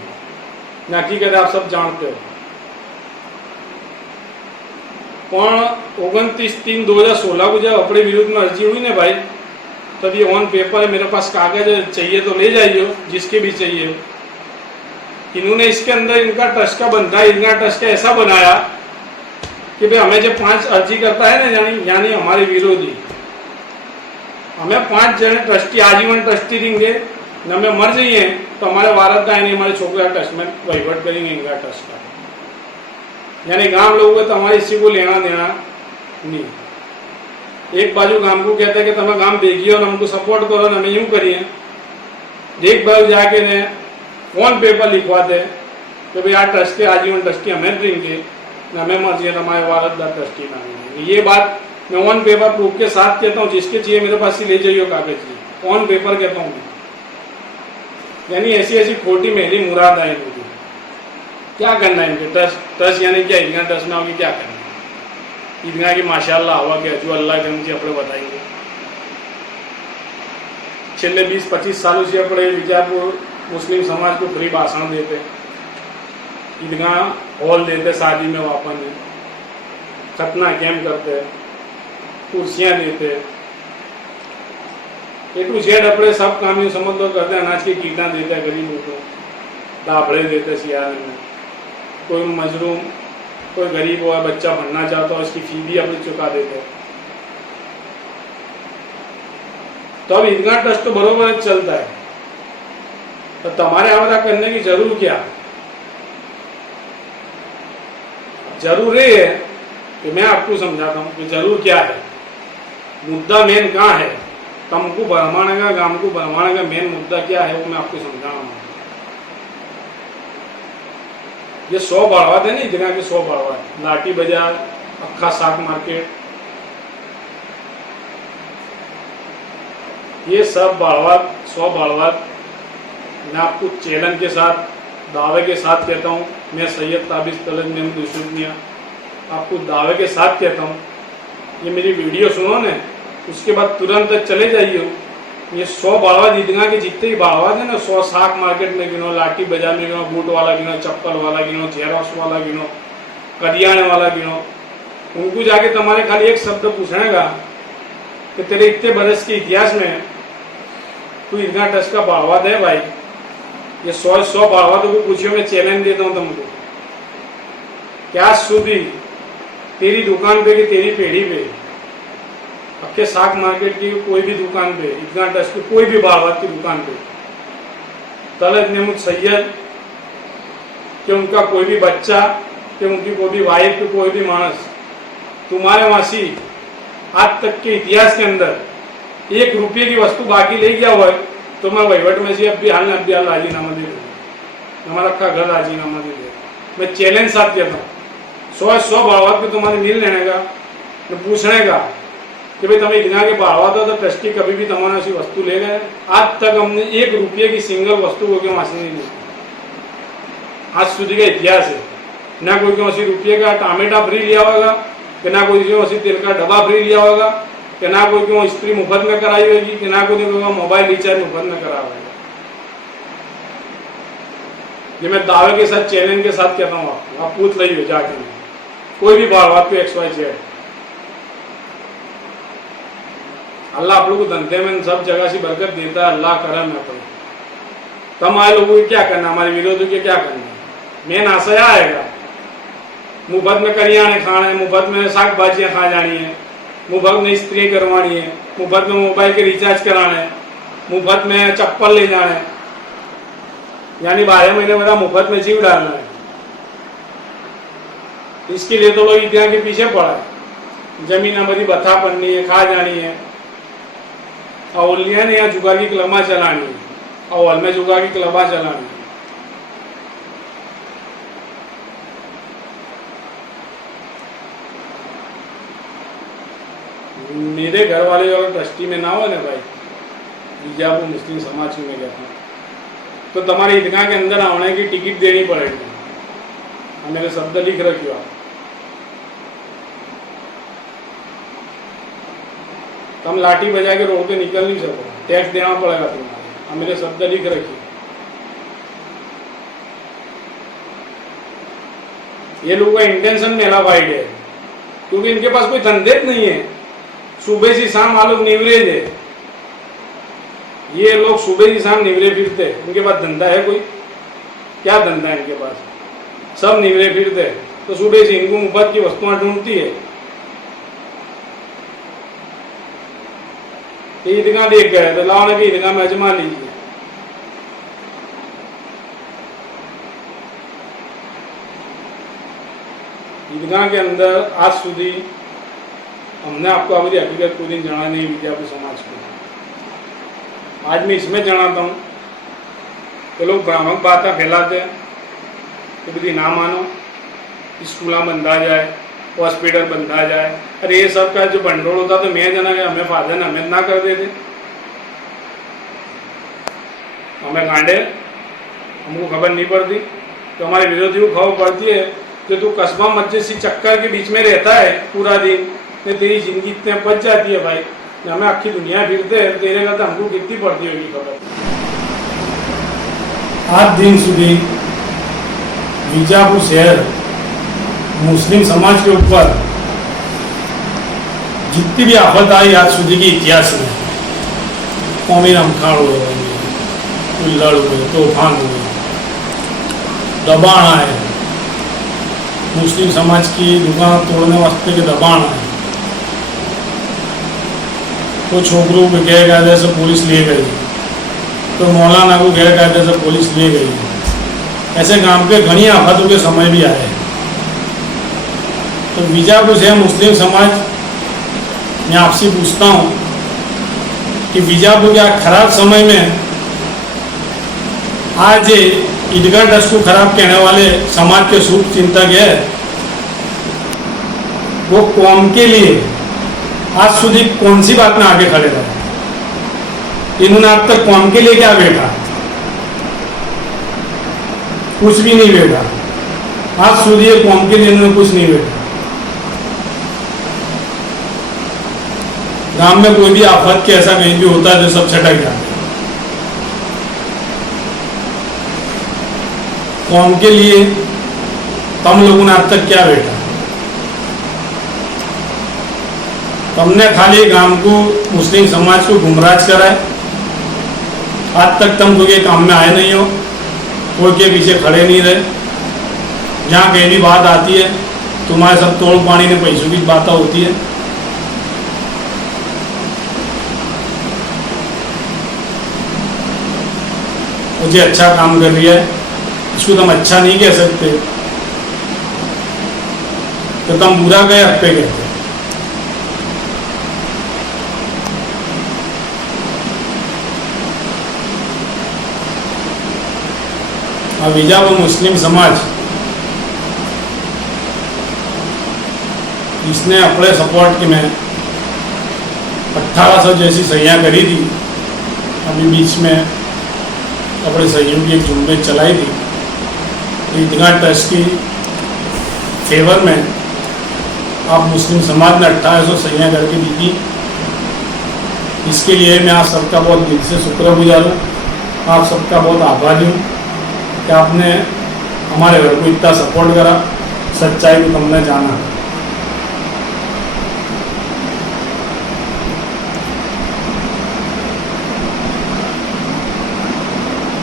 ना, हकीकत आप सब जानते हो। 29/3/2016 को जब अपने विरुद्ध में अर्जी हुई ना भाई, तब ये ऑन पेपर है, मेरे पास कागज चाहिए तो ले जाइए जिसके भी चाहिए। इन्होंने इसके अंदर इनका ट्रस्ट का बनता है, इनका ट्रस्ट का ऐसा बनाया कि भाई हमें जब 5 अर्जी करता है ना, यानी हमारे विरोधी, हमें 5 जने ट्रस्टी आजीवन ट्रस्टी देंगे न, हमें मर जाइए तो हमारे वारद का नहीं, हमारे छोकरा ट्रस्ट में वहीवट करेंगे इनका ट्रस्ट का। यानी गांव लोगों को तो हमारे इसी को लेना देना नहीं। एक बाजू गांव को कहते हैं कि तुम्हें गांव देखिए और हमको सपोर्ट करो, हमें यूं करिए। एक बाजू जाके ने ऑन पेपर लिखवाते कि भाई यार ट्रस्टी आजीवन ट्रस्टी हमें देंगे, हमें मर्जी है हमारे वारदार ट्रस्टी ना। ये बात मैं ऑन पेपर प्रूफ के साथ कहता हूँ, जिसके चाहिए मेरे पास से ले जाइए कागज, ऑन पेपर कहता हूँ। यानी ऐसी खोटी मेरी मुराद आई मुझे। क्या करना है इनके टच यानी क्या ईदगाह टच ना होगी क्या करना है ईदगाह की माशाल्लाह हवा के हजू अल्लाह के मुझे अपने बताएंगे छेल्ले 20-25 सालों से अपने विजापुर मुस्लिम समाज को फ्री भाषण देते ईदगाह हॉल देते शादी में वापन खतना कैम्प करते कुर्सियाँ देते ए टू जेड अपने सब काम यूँ समझ लो करते अनाज की कीटा देते गरीबों को दाबड़े देते सियारे में कोई मजलूम कोई गरीब हुआ बच्चा पढ़ना चाहता हो उसकी फी भी अपने चुका देते तो अब ईदगाह ट्रस्ट तो बरोबर चलता है तो तुम्हारे आवादा करने की जरूर क्या जरूर ये है कि मैं आपको समझाता हूँ कि जरूर क्या है मुद्दा मेन कहाँ है तुमको भरमाने का गांव को भरमाने का मेन मुद्दा क्या है वो मैं आपको समझा रहा हूँ ये 100 बढ़ावा थे ना ईदगाह के 100 बढ़ावा लाठी बाजार अक्खा साग मार्केट ये सब बढ़ावा 100 बढ़ावा मैं आपको चैलेंज के साथ दावे के साथ कहता हूँ मैं सैयद ताबिश तलत महमूद यूसुफिया आपको दावे के साथ कहता हूँ ये मेरी वीडियो सुनो ने उसके बाद तुरंत चले जाइए ये 100 बढ़ावा ईदगाह के जितने ही बढ़ावा थे ना 100 साग मार्केट में गिनो लाठी बाजार में गिनो बूट वाला गिनो चप्पल वाला गिनो जेरॉक्स वाला गिनो करियाने वाला गिनो उनको जाके तुम्हारे खाली एक शब्द पूछनेगा कि तेरे इतने बरस के इतिहास में तू ईदगाह ट्रस्ट का बढ़ावा दे भाई ये 100 बढ़ावा तो पूछियो मैं चैलेंज देता हूँ तुमको क्या सुधी तेरी दुकान पे कि तेरी पेढ़ी पे अक्के साग मार्केट की कोई भी दुकान पे ईदगाह ट्रस्ट की कोई भी बागवात की दुकान पे तलत महमूद सैयद कि उनका कोई भी बच्चा कि उनकी कोई भी वाइफ कि कोई भी मानस तुम्हारे वासी आज तक के इतिहास के अंदर 1 रुपये की वस्तु बाकी ले गया हुआ है तो मैं वहीवट में से अब भी हाल राजीनामा दे दूंगा हमारा का घर राजीनामा दे दे मैं चैलेंज साथ कहता हूँ 100 बढ़ावा के तुम्हारे मिल लेने का तो पूछने का कि भाई तुम्हें ईदगाह के बढ़ावा था तो ट्रस्टी कभी भी तुम्हारा ऐसी वस्तु ले गए आज तक हमने 1 रुपये की सिंगल वस्तु को क्यों हासिल नहीं ली आज सुधी का इतिहास है ना कोई क्यों 80 रुपये का टमाटा फ्री लिया होगा कि ना कोई क्यों 80 तेल का डब्बा फ्री लिया होगा कि ना कोई क्यों स्त्री मुफ्त में कराई होगी कि ना कोई मोबाइल रिचार्ज मुफ्त में करा होगा ये मैं दावे के साथ चैलेंज के साथ कहता हूँ आपको आप पूछ रही हो जाके कोई भी बात पे XYZ अल्लाह आप लोगों को धंधे में सब जगह से बरकत देता है अल्लाह करम है तो तम आए लोगों को क्या करना हमारे विरोधियों के क्या करना मेन आशा आएगा मुफ्त में करियाने खाना है मुफ्त में साग भाजियाँ खा जानी है मुफ्त में स्त्री करवानी है मुफ्त में मोबाइल के रिचार्ज कराना है मुफ्त में चप्पल ले जाना है यानी 12 महीने मेरा मुफ्त में जीव डालना है इसके लिए तो लोग ईदगाह के पीछे पड़ा है जमीन हमारी बथा पड़नी है खा जानी है अवलिया ने यहाँ जुगार की क्लबा चलानी है और में जुगार की क्लबा चलानी है मेरे घर वाले अगर ट्रस्टी में ना हो ना भाई बीजापुर मुस्लिम समाज में गया था तो तुम्हारे ईदगाह के अंदर आने की टिकट देनी पड़ेगी मेरे शब्द लिख रखियो आप तुम लाठी बजा के रोड पे निकल नहीं सको टैक्स देना पड़ेगा तुम्हारे मेरे शब्द लिख रखिए ये लोगों का इंटेंशन मेरा वाइड है क्योंकि इनके पास कोई धंधे नहीं है सुबह से शाम आलोक निवरेज है ये लोग सुबह से शाम निवरे फिरते इनके पास धंधा है कोई क्या धंधा है इनके पास सब निवरे फिरते तो सुबह से इनको मुफ्त की वस्तुएं ढूंढती है ईदगाह देख गए तो लाओ ने भी ईदगाह में अजमा लीजिए ईदगाह के अंदर आज सुधी हमने आपको अभी हकीकत कोई दिन जाना नहीं बीजापुर समाज को आज मैं इसमें जनाता हूँ कि लोग भ्रामक बातें फैलाते हैं कि विधि ना मानो स्कूल बंद आ जाए हॉस्पिटल बंद आ जाए अरे ये सब का जो भंडोल होता तो मैं जना गया हमें फायदा ना हमें ना कर देते हमें गांडे हमको खबर नहीं पड़ती तो हमारे विरोधियों को खबर पड़ती है कि तू कस्बा मस्जिद सी चक्कर के बीच में रहता है पूरा दिन, ने तेरी जिंदगी इतने बच जाती है भाई, हमें आखी दुनिया फिरते हैं तेरे का तो हमको कितनी पड़ती होगी खबर। आज दिन सुधी विजापुर शहर मुस्लिम समाज के ऊपर जितनी भी आफत आई आज सुधी के इतिहास में, कौमी रमखाड़ हुए, उल्लड़ हुए, तूफान हुए, दबाण आए, मुस्लिम समाज की दुकान तोड़ने वास्ते के दबाण आए, तो छोकरों को गैर कायदे से पुलिस ले गई, तो मौलाना को गैर कायदे से पुलिस ले गई। ऐसे गांव के घनी आफतों के समय भी आए। तो बीजापुर से मुस्लिम समाज मैं आपसे पूछता हूँ कि बीजापुर के खराब समय में आज ईदगाह ट्रस्ट को खराब कहने वाले समाज के शुभ चिंतक है, वो कौम के लिए आज सुधी कौन सी बात में आगे खड़े रहे? इन्होंने अब तक कौम के लिए क्या बैठा? कुछ भी नहीं बैठा। आज सुधी कौम के लिए इन्होंने कुछ नहीं बैठा। गांव में कोई भी आफत के ऐसा कहीं भी होता है तो सब छटक जाते हैं। कौम के लिए तुम लोगों ने आज तक क्या बैठा? तुमने खाली गांव को, मुस्लिम समाज को गुमराज करा है। आज तक तुम कोई काम में आए नहीं हो, कोई के पीछे खड़े नहीं रहे। जहाँ कहीं भी बात आती है तुम्हारे सब तोड़ पानी ने पैसों की बातें होती है। मुझे अच्छा काम कर रही है, इसको तुम अच्छा नहीं कह सकते, तो तुम बुरा कहे हप्पे कहते। अब बीजापुर मुस्लिम समाज इसने अपने सपोर्ट की में 1800 जैसी सहियां करी थी। अभी बीच में अपने सहयोगी एक झुंबेश चलाई थी ईदगाह ट्रस्ट की फेवर में। आप मुस्लिम समाज ने 1800 सहियां करके दी थी। इसके लिए मैं आप सबका बहुत दिल से शुक्रगुजार हूँ, आप सबका बहुत आभारी हूँ कि आपने हमारे घर को इतना सपोर्ट करा, सच्चाई को तुमने जाना।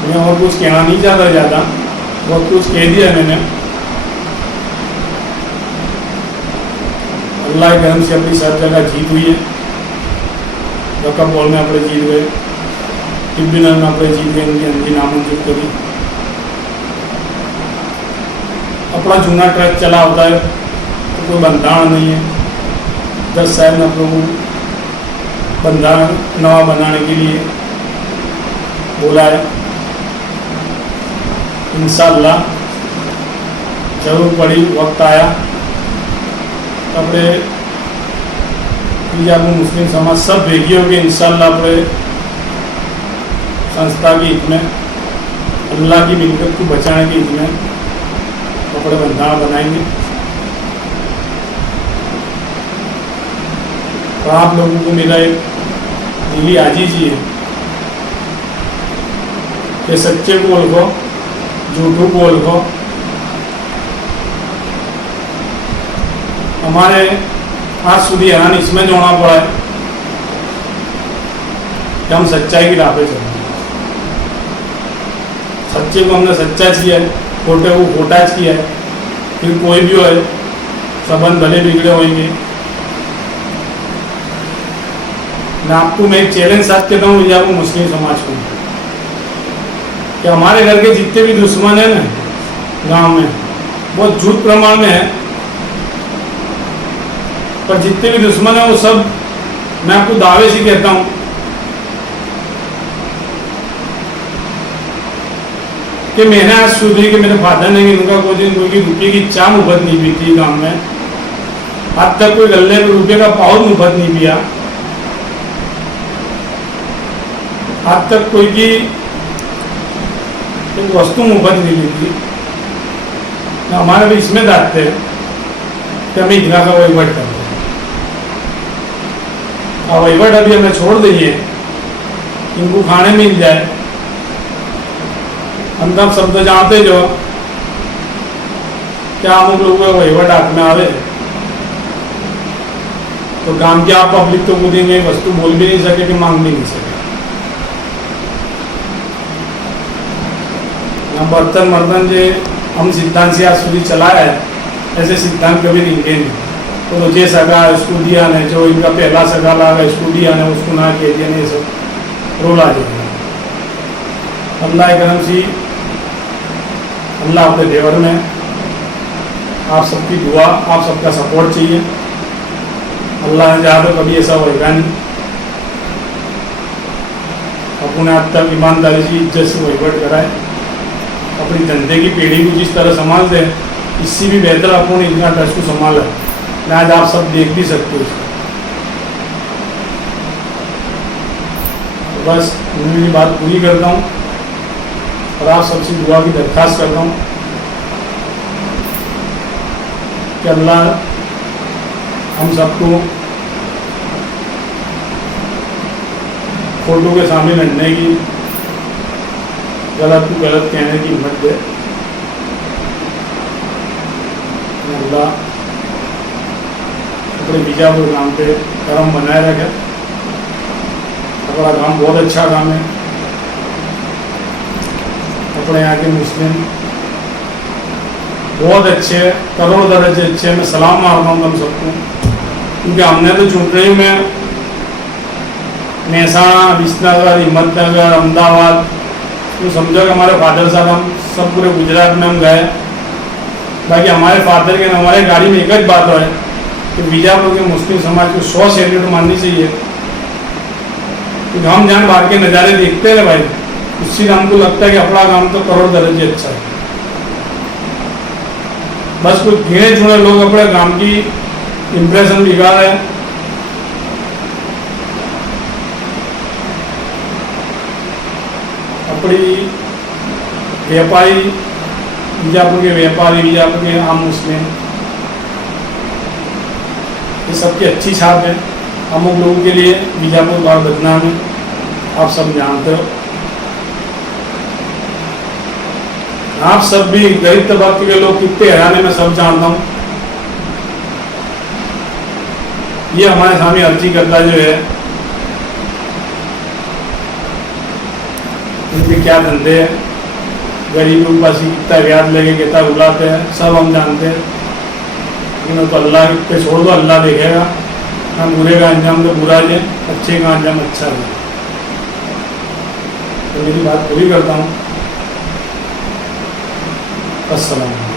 मैं और कुछ कहना नहीं चाहता ज़्यादा, बहुत कुछ कह दिया मैंने। अल्लाह के करम से अपनी सब जगह जीत हुई है। रकब बॉल में अपने जीत गए, ट्रिब्यूनल में अपने जीत गए, इनकी अंधी नामंजूर करी। अपना जूना ट्रक चला होता है तो कोई बंधारण नहीं है। 10 साल में आप लोगों बंधारण नवा बनाने के लिए बोला है। इंशाअल्लाह जरूर पड़ी, वक्त आया अपने बीजापुर मुस्लिम समाज सब भेगी होगी। इंशाअल्लाह अपने संस्था के हित में, अल्लाह की मिलकत को बचाने के हित में कपड़े बंधारण बनाएंगे। तो आप लोगों को मेरा एक दिली आजीजी है कि सच्चे बोल को, झूठू बोल को हमारे आज सुधी हैरान इसमें जोड़ना पड़ा है कि हम सच्चाई की राह पे चलें। सच्चे को हमने सच्चा किया है, खोटे को खोटा किया है। फिर कोई भी हो, संबंध भले बिगड़े होंगे। मैं आपको मैं एक चैलेंज साथ कहता हूँ बीजापुर मुस्लिम समाज को कि हमारे घर के जितने भी दुश्मन हैं ना गांव में, बहुत झूठ प्रमाण में है, पर जितने भी दुश्मन हैं वो सब मैं आपको दावे से कहता हूँ कि मैंने आज सुधी कि मेरे फादर ने इनका कोई दिन कोई रुपये की चाय मुफ्त नहीं पी थी गांव में। आज तक कोई गले में रुपये का पाउच मुफ्त नहीं पिया। आज तक कोई की एक वस्तु मुफ्त नहीं ली थी। हमारे भी इसमें डांटते हैं कि हमें ईदगाह का वहीवट करते हैं। और वहीवट अभी हमें छोड़ दिए, इनको खाने मिल जाए। हम तब शब्द जानते जो क्या अमुक लोगों का वहीवट हाथ में आवे तो काम की आप पब्लिक तो खुद ही वस्तु बोल भी नहीं सके कि मांग भी नहीं सके। बर्तन मर्तन जो हम सिद्धांत से आज सुधी चलाया है, ऐसे सिद्धांत कभी नहीं नहीं। तो जे सगा उसको दिया नहीं, जो इनका पहला सगा लागा इसको दिया नहीं, उसको ना कह दिया नहीं, सब रोला जाएगा। अल्लाह करम सी, अल्लाह अपने देवर में, आप सबकी दुआ, आप सबका सपोर्ट चाहिए। अल्लाह ने चाहा तो कभी ऐसा होगा नहीं। अपने आज तक ईमानदारी से इज्जत से वहीवट कराए, अपनी धंधे की पीढ़ी को जिस तरह संभालते हैं, इससे भी बेहतर अपन इतना ट्रस्ट को संभाला। आज आप सब देख भी सकते हो। तो बस मैं मेरी बात पूरी करता हूँ और आप सबसे दुआ की दरख्वास्त करता हूँ कि अल्लाह हम सबको फोटो के सामने लड़ने की, गलत को गलत कहने की हिम्मत दे। अल्लाह अपने बीजापुर गांव पे करम बनाए रखे। अपना गांव बहुत अच्छा गांव है। अपने यहाँ के मुस्लिम बहुत अच्छे, करोड़ दर्जे अच्छे। मैं सलाम मारता हूँ हम सबको, क्योंकि हमने तो चुनरी में महसाना, विसनगर, हिम्मतनगर, अहमदाबाद, तो समझो कि हमारे फादर साहब हम सब पूरे गुजरात में हम गए। बाकी हमारे फादर के हमारे गाड़ी में एक ही बात है कि बीजापुर के मुस्लिम समाज को 100 सैल्यूट माननी चाहिए। क्योंकि हम जहाँ बाहर के नज़ारे देखते हैं भाई, उससे हमको लगता है कि अपना काम तो करोड़ दर्जे अच्छा है। बस कुछ गिने चुने लोग अपने काम की इम्प्रेशन बिगाड़ रहे हैं। अपनी व्यापारी, बीजापुर के व्यापारी, बीजापुर के आम मुस्लिम, ये सबकी अच्छी छाप है। अमुक लोगों के लिए बीजापुर बार बदनाम है, आप सब जानते हो। आप सब भी गरीब तबके के लोग कितने हैरान, मैं सब जानता हूँ। ये हमारे सामने अर्जी करता जो है, इनके क्या धंधे हैं, गरीबों के पास कितना ब्याज लेके कितना रुलाते हैं, सब हम जानते हैं। लेकिन तो अल्लाह पे छोड़ दो, अल्लाह देखेगा। हम बुरे का अंजाम तो बुरा है, अच्छे का अंजाम अच्छा है। तो मेरी बात पूरी करता हूँ। अस्सलाम।